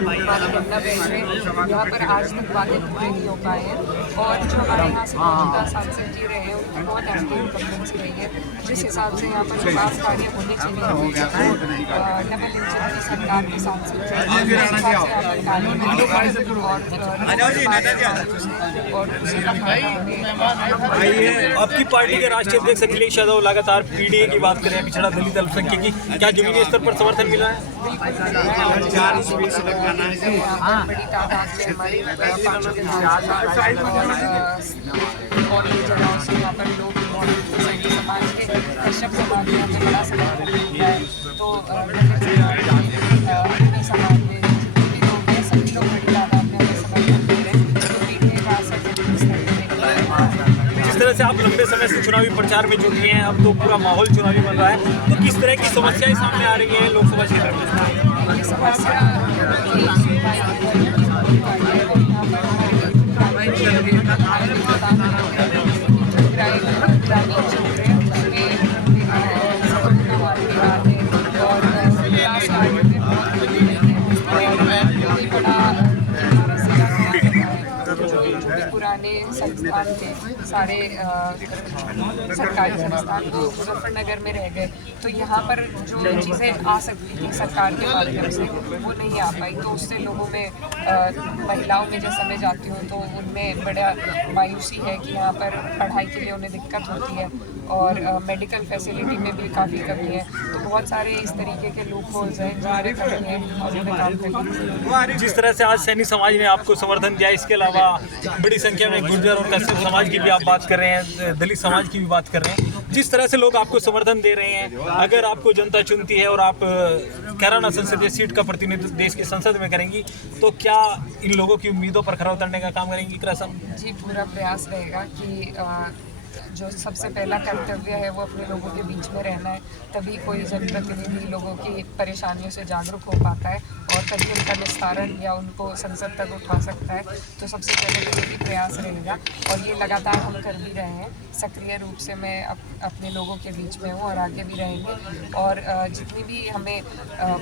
यहाँ पर आज तक वादे पूरे नहीं हो पाए हैं और जो हमारे यहाँ से मौजूदा सांसद जी रहे हैं उनकी बहुत अच्छी इनकम्बेंसी रही है। जिस हिसाब से यहाँ पर विकास कार्य होने चाहिए डबल इंजन की सरकार के सांसद आपकी पार्टी के राष्ट्रीय अध्यक्ष अखिलेश यादव लगातार पीडीए की बात करें, पिछड़ा दलित अल्पसंख्यक की, क्या जमीनी स्तर पर समर्थन मिला है? बड़ी तादाद से हमारी पार्टी के और भी जगहों से यहाँ पर लोग समाज के कश्यप समाज में हमें बड़ा समर्थन मिलता है। तो समाज में लोग हैं, सभी लोग बड़ी तादाद में हमें समर्थन दे रहे हैं। जिस तरह से आप लंबे समय से चुनावी प्रचार में जुट गए हैं, अब तो पूरा माहौल चुनावी बन रहा है, तो किस तरह की समस्याएं सामने आ रही हैं लोकसभा क्षेत्र में? ये समस्या पुराने संस्थान थे, सारे सरकारी संस्थान तो मुजफ्फरनगर में रह गए। तो यहाँ पर जो चीज़ें आ सकती थी सरकार के माध्यम से वो नहीं आ पाई। तो उससे लोगों में महिलाओं में जैसा मैं जाती हूँ तो उनमें बड़ा मायूसी है कि यहाँ पर पढ़ाई के लिए उन्हें दिक्कत होती है और मेडिकल फैसिलिटी में भी काफ़ी कमी है। तो बहुत सारे इस तरीके के लूप होल्स हैं जिनमें कमी है और उन्हें काम करनी। जिस तरह से आज सैनी समाज ने आपको समर्थन दिया, इसके अलावा बड़ी संख्या में गुर्जर और कश्यप समाज की भी आप बात कर रहे हैं, दलित समाज की भी बात कर रहे हैं, जिस तरह से लोग आपको समर्थन दे रहे हैं, अगर आपको जनता चुनती है और आप कैराना संसदीय सीट का प्रतिनिधित्व देश की संसद में करेंगी, तो क्या इन लोगों की उम्मीदों पर खरा उतरने का काम करेंगी? जी, पूरा प्रयास रहेगा कि जो सबसे पहला कर्तव्य है वो अपने लोगों के बीच में रहना है। तभी कोई जनप्रतिनिधि लोगों की परेशानियों से जागरूक हो पाता है और तभी उनका निस्तारण या उनको संसद तक उठा सकता है। तो सबसे पहले तो यही प्रयास रहेगा और ये लगातार हम कर भी रहे हैं। सक्रिय रूप से मैं अपने लोगों के बीच में हूँ और आगे भी रहेंगे। और जितनी भी हमें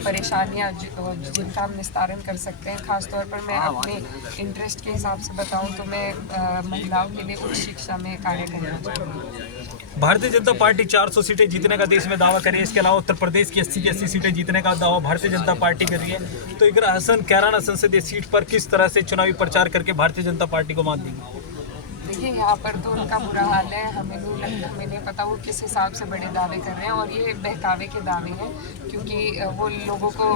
परेशानियाँ जिनका हम निस्तारण कर सकते हैं, ख़ासतौर पर मैं अपने इंटरेस्ट के हिसाब से बताऊँ तो मैं महिलाओं के लिए उच्च शिक्षा में कार्य करना चाहूँगी। भारतीय जनता पार्टी 400 सीटें जीतने का देश में दावा कर रही है। इसके अलावा उत्तर प्रदेश की 80 की 80 सीटें जीतने का दावा भारतीय जनता पार्टी कर रही है। तो इकरा हसन कैराना संसदीय सीट पर किस तरह से चुनावी प्रचार करके भारतीय जनता पार्टी को मात देंगे? देखिए, यहाँ पर तो उनका बुरा हाल है। हमें नहीं पता वो किस हिसाब से बड़े दावे कर रहे हैं और ये बहकावे के दावे हैं, क्योंकि वो लोगों को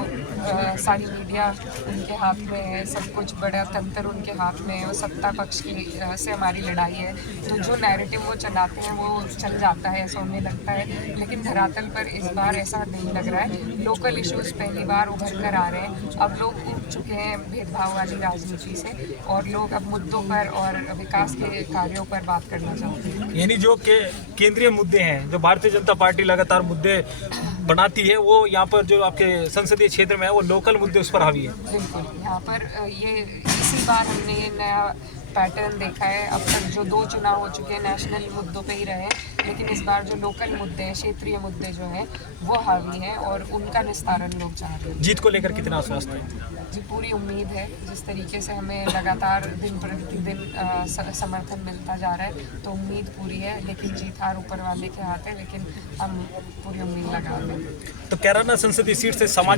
सारी मीडिया उनके हाथ में है, सब कुछ बड़ा तंत्र उनके हाथ में है। वो सत्ता पक्ष की से हमारी लड़ाई है, तो जो नैरेटिव वो चलाते हैं वो चल जाता है, ऐसा उन्हें लगता है। लेकिन धरातल पर इस बार ऐसा नहीं लग रहा है। लोकल इश्यूज़ पहली बार उभर कर आ रहे हैं। अब लोग उब चुके हैं भेदभाव वाली राजनीति से और लोग अब मुद्दों पर और विकास के कार्यों पर बात करना चाहते हैं। यानी जो केंद्रीय मुद्दे हैं, जो भारतीय जनता पार्टी लगातार मुद्दे बनाती है, वो यहाँ पर जो आपके संसदीय क्षेत्र में है वो लोकल मुद्दे उस पर हावी है। बिल्कुल, यहाँ पर ये इसी बार हमने ये नया पैटर्न देखा है। अब तक जो 2 चुनाव हो चुके हैं नेशनल मुद्दों पे ही रहे हैं, लेकिन इस बार जो लोकल मुद्दे हैं, क्षेत्रीय मुद्दे जो हैं वो हावी हैं और उनका निस्तारण लोग चाहते हैं। जीत को लेकर कितना आश्वस्त है? जी, पूरी उम्मीद है। जिस तरीके से हमें लगातार दिन प्रतिदिन समर्थन मिलता जा रहा है, तो उम्मीद पूरी है। लेकिन जीत हार ऊपर वाले के हाथ है, लेकिन हम पूरी उम्मीद लगा रहे हैं। तो कैराना संसदीय सीट से समाज